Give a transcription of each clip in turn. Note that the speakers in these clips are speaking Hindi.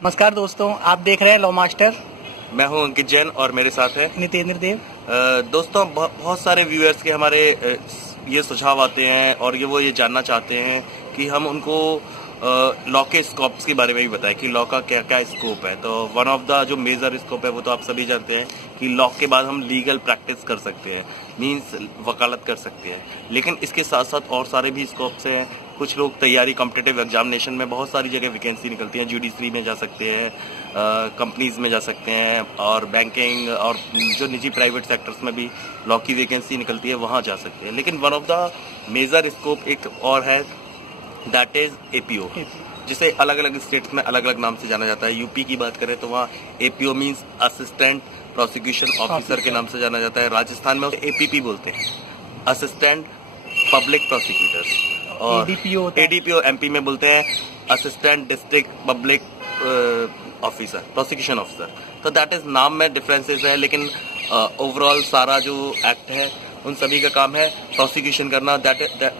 नमस्कार दोस्तों, आप देख रहे हैं लॉ मास्टर। मैं हूं अंकित जैन और मेरे साथ है नितेंद्र देव। दोस्तों बहुत सारे व्यूअर्स के हमारे ये सुझाव आते हैं और वो ये जानना चाहते हैं कि हम उनको लॉ के स्कोप्स के बारे में भी बताएं कि लॉ का क्या क्या स्कोप है। तो वन ऑफ द जो मेजर स्कोप है वो तो आप सभी जानते हैं कि लॉ के बाद हम लीगल प्रैक्टिस कर सकते हैं, मींस वकालत कर सकते हैं। लेकिन इसके साथ साथ और सारे भी स्कोप्स हैं। कुछ लोग तैयारी कॉम्पिटिटिव एग्जामिनेशन में बहुत सारी जगह वैकेंसी निकलती है, जुडिशरी में जा सकते हैं, कंपनीज में जा सकते हैं और बैंकिंग और जो निजी प्राइवेट सेक्टर्स में भी लॉ की वैकेंसी निकलती है वहाँ जा सकते हैं। लेकिन one of the major scope एक और है, दैट इज एपीओ, जिसे अलग अलग स्टेट्स में अलग अलग नाम से जाना जाता है। यूपी की बात करें तो वहाँ APO means assistant prosecution officer के नाम से जाना जाता है। राजस्थान में एपीपी बोलते हैं, असिस्टेंट पब्लिक प्रोसिक्यूटर्स, और एडीपीओ एमपी में बोलते हैं assistant district public officer, prosecution officer. तो दैट इज नाम में डिफरेंसेस है, लेकिन ओवरऑल सारा जो एक्ट है उन सभी का काम है प्रोसिक्यूशन करना।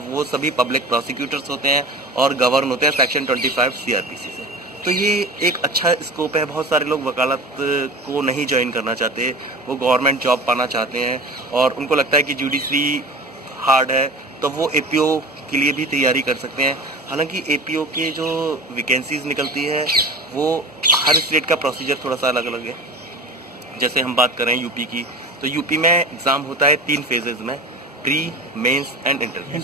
वो सभी पब्लिक प्रोसिक्यूटर्स होते हैं और गवर्न होते हैं सेक्शन 25 सीआरपीसी से। तो ये एक अच्छा स्कोप है। बहुत सारे लोग वकालत को नहीं ज्वाइन करना चाहते, वो गवर्नमेंट जॉब पाना चाहते हैं और उनको लगता है कि जुडिशरी हार्ड है, तो वो एपीओ के लिए भी तैयारी कर सकते हैं। हालांकि एपीओ के जो वैकेंसीज निकलती है वो हर स्टेट का प्रोसीजर थोड़ा सा अलग अलग है। जैसे हम बात करें यूपी की, तो यूपी में एग्जाम होता है 3 फेजेज में, प्री, मेंस एंड इंटरव्यू।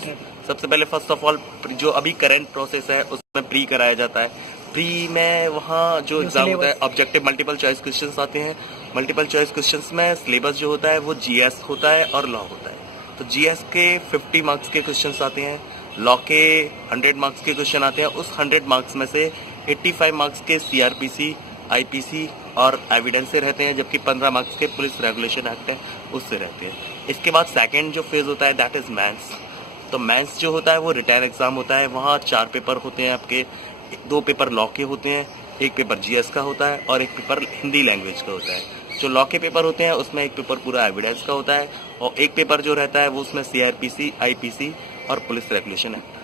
सबसे पहले फर्स्ट ऑफ ऑल जो अभी करंट प्रोसेस है उसमें प्री कराया जाता है। प्री में वहाँ जो एग्जाम होता है ऑब्जेक्टिव मल्टीपल चॉइस क्वेश्चंस आते हैं। मल्टीपल चॉइस क्वेश्चंस में सिलेबस जो होता है वो जीएस होता है और लॉ होता है। तो जीएस के 50 मार्क्स के क्वेश्चंस आते हैं, लॉ के 100 मार्क्स के क्वेश्चन आते हैं। उस 100 मार्क्स में से 85 मार्क्स के सीआरपीसी, आईपीसी और एविडेंस से रहते हैं, जबकि 15 मार्क्स के पुलिस रेगुलेशन एक्ट है उससे रहते हैं। इसके बाद सेकंड जो फेज होता है दैट इज मेंस। तो मेंस जो होता है वो रिटर्न एग्जाम होता है। वहाँ 4 पेपर होते हैं आपके, 2 पेपर लॉ के होते हैं, 1 पेपर जीएस का होता है और 1 पेपर हिंदी लैंग्वेज का होता है। जो लॉ के पेपर होते हैं उसमें 1 पेपर पूरा एविडेंस का होता है और 1 पेपर जो रहता है वो उसमें सीआरपीसी, आईपीसी और पुलिस रेगुलेशन एक्ट।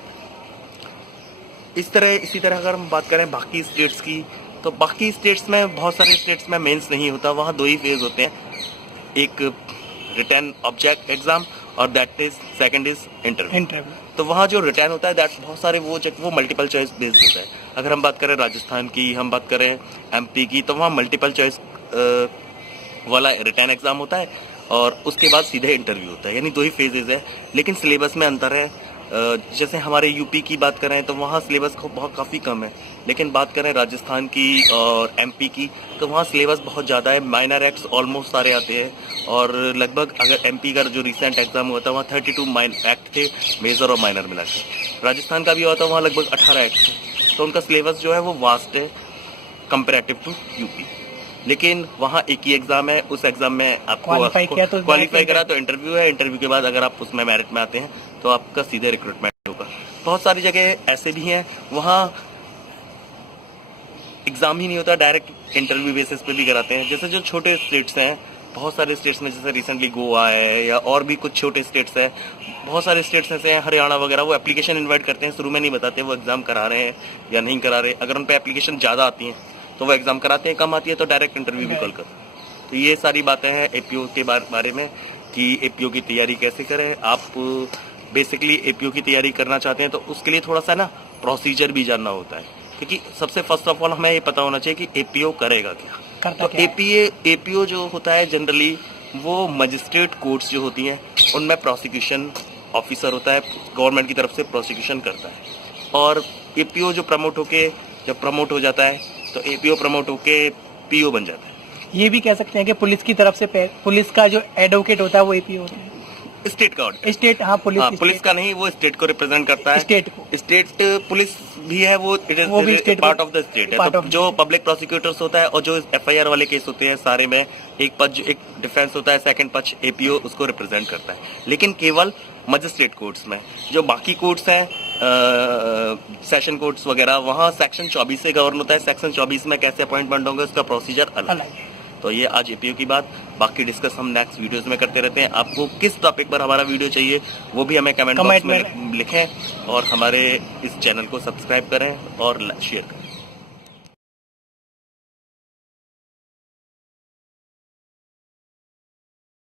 इसी तरह अगर हम बात करें बाकी स्टेट्स की, तो बाकी स्टेट्स में बहुत सारे स्टेट्स में मेंस नहीं होता। वहाँ 2 ही फेज होते हैं, एक रिटर्न ऑब्जेक्ट एग्जाम और that is second is interview. तो वहाँ जो रिटर्न होता है दैट बहुत सारे वो मल्टीपल चॉइस बेस्ड होता है। अगर हम बात करें राजस्थान की, हम बात करें एमपी की, तो वहाँ मल्टीपल चॉइस वाला रिटर्न एग्जाम होता है और उसके बाद सीधे इंटरव्यू होता है, यानी 2 ही फेजेज है। लेकिन सिलेबस में अंतर है। जैसे हमारे यूपी की बात करें तो वहाँ सिलेबस काफ़ी कम है, लेकिन बात करें राजस्थान की और एमपी की तो वहाँ सिलेबस बहुत ज़्यादा है। माइनर एक्ट्स ऑलमोस्ट सारे आते हैं और लगभग अगर एमपी का जो रिसेंट एग्जाम हुआ था वहाँ 32 एक्ट थे, मेजर और माइनर मिला के। राजस्थान का भी हुआ था, वहाँ लगभग 18 एक्ट थे। तो उनका सिलेबस जो है वो वास्ट है कंपेरेटिव टू यूपी। लेकिन वहाँ एक ही एग्जाम है, उस एग्जाम में आपको क्वालिफाई करा तो इंटरव्यू है। इंटरव्यू के बाद अगर आप उसमें मेरिट में आते हैं तो आपका सीधे रिक्रूटमेंट होगा। बहुत सारी जगह ऐसे भी हैं वहाँ एग्जाम ही नहीं होता, डायरेक्ट इंटरव्यू बेसिस पे भी कराते हैं। जैसे जो छोटे स्टेट्स हैं, बहुत सारे स्टेट्स में, जैसे रिसेंटली गोवा है या और भी कुछ छोटे स्टेट्स हैं, बहुत सारे स्टेट्स ऐसे हैं, हरियाणा वगैरह, वो एप्लीकेशन इन्वाइट करते हैं, शुरू में नहीं बताते वो एग्जाम करा रहे हैं या नहीं करा रहे। अगर उन पर एप्लीकेशन ज़्यादा आती हैं तो वो एग्जाम कराते हैं, कम आती है तो डायरेक्ट इंटरव्यू भी कॉल करते। तो ये सारी बातें हैं एपीओ के बारे में कि एपीओ की तैयारी कैसे करें। आप बेसिकली एपीओ की तैयारी करना चाहते हैं तो उसके लिए थोड़ा सा ना प्रोसीजर भी जानना होता है, क्योंकि सबसे फर्स्ट ऑफ ऑल हमें ये पता होना चाहिए कि एपीओ करेगा क्या। तो एपीओ जो होता है जनरली वो मजिस्ट्रेट कोर्ट्स जो होती हैं उनमें प्रोसिक्यूशन ऑफिसर होता है, गवर्नमेंट की तरफ से प्रोसिक्यूशन करता है। और एपीओ जो जब प्रमोट हो जाता है तो एपीओ प्रमोट होके पीओ बन जाता है। ये भी कह सकते हैं कि पुलिस की तरफ से पुलिस का जो एडवोकेट होता है वो एपीओ होता है। स्टेट का स्टेट, हाँ पुलिस का नहीं, वो स्टेट को रिप्रेजेंट करता है। स्टेट पुलिस भी है, वो it is part of the state है। तो जो पब्लिक प्रोसिक्यूटर्स होता है और जो एफआईआर वाले केस होते हैं सारे में एक डिफेंस होता है, सेकंड पक्ष एपीओ उसको रिप्रेजेंट करता है। लेकिन केवल मजिस्ट्रेट कोर्ट्स में, जो बाकी कोर्ट्स हैं सेशन कोर्ट्स वगैरह, वहाँ सेक्शन 24 से गवर्न होता है। सेक्शन 24 में कैसे अपॉइंटमेंट होंगे उसका प्रोसीजर अलग है। तो ये आज एपीओ की बात, बाकी डिस्कस हम नेक्स्ट वीडियोस में करते रहते हैं। आपको किस टॉपिक पर हमारा वीडियो चाहिए वो भी हमें कमेंट बॉक्स में लिखें और हमारे इस चैनल को सब्सक्राइब करें और शेयर करें।